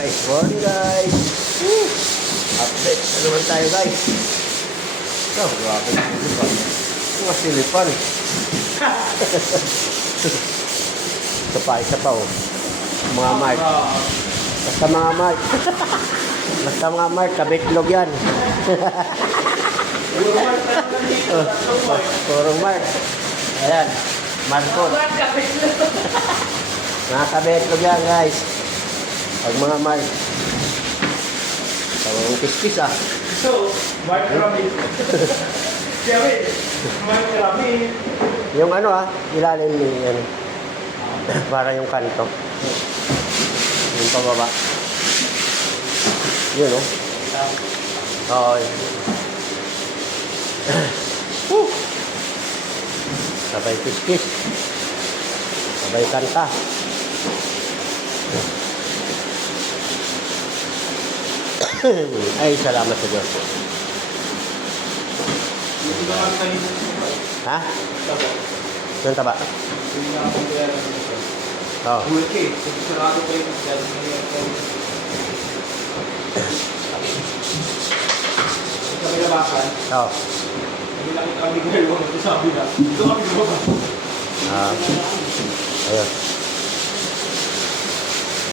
Guys, morning guys. Woo! Update na naman tayo guys. Oh, grabe na silipan. Mga silipan. Isa pa oh. Mga mark. Basta mga mark. Basta mga mark, kabitlog yan. Puro mark. Ayan, markot. Mga kabitlog yan guys. Pag mga mark. Tawang kiskis ah. So, Mark Rami. Siyempre, Mark Rami. Yung ano ah, ilalim ni yan. Para yung kanto. Yung pababa. Yun oh. Oo. Sabay kiskis. Sabay kanta. Ay, salamat sa Diyos. Hindi ba kami tayo Ha? taba? Yung taba? Hindi na akong kaya lang ito. Oo. Hulk eh. Sarado ko yung dahil sa may labasan, Oo. hindi nakita kami ngayon. Sabi na, dito kami lumabas. Ayun.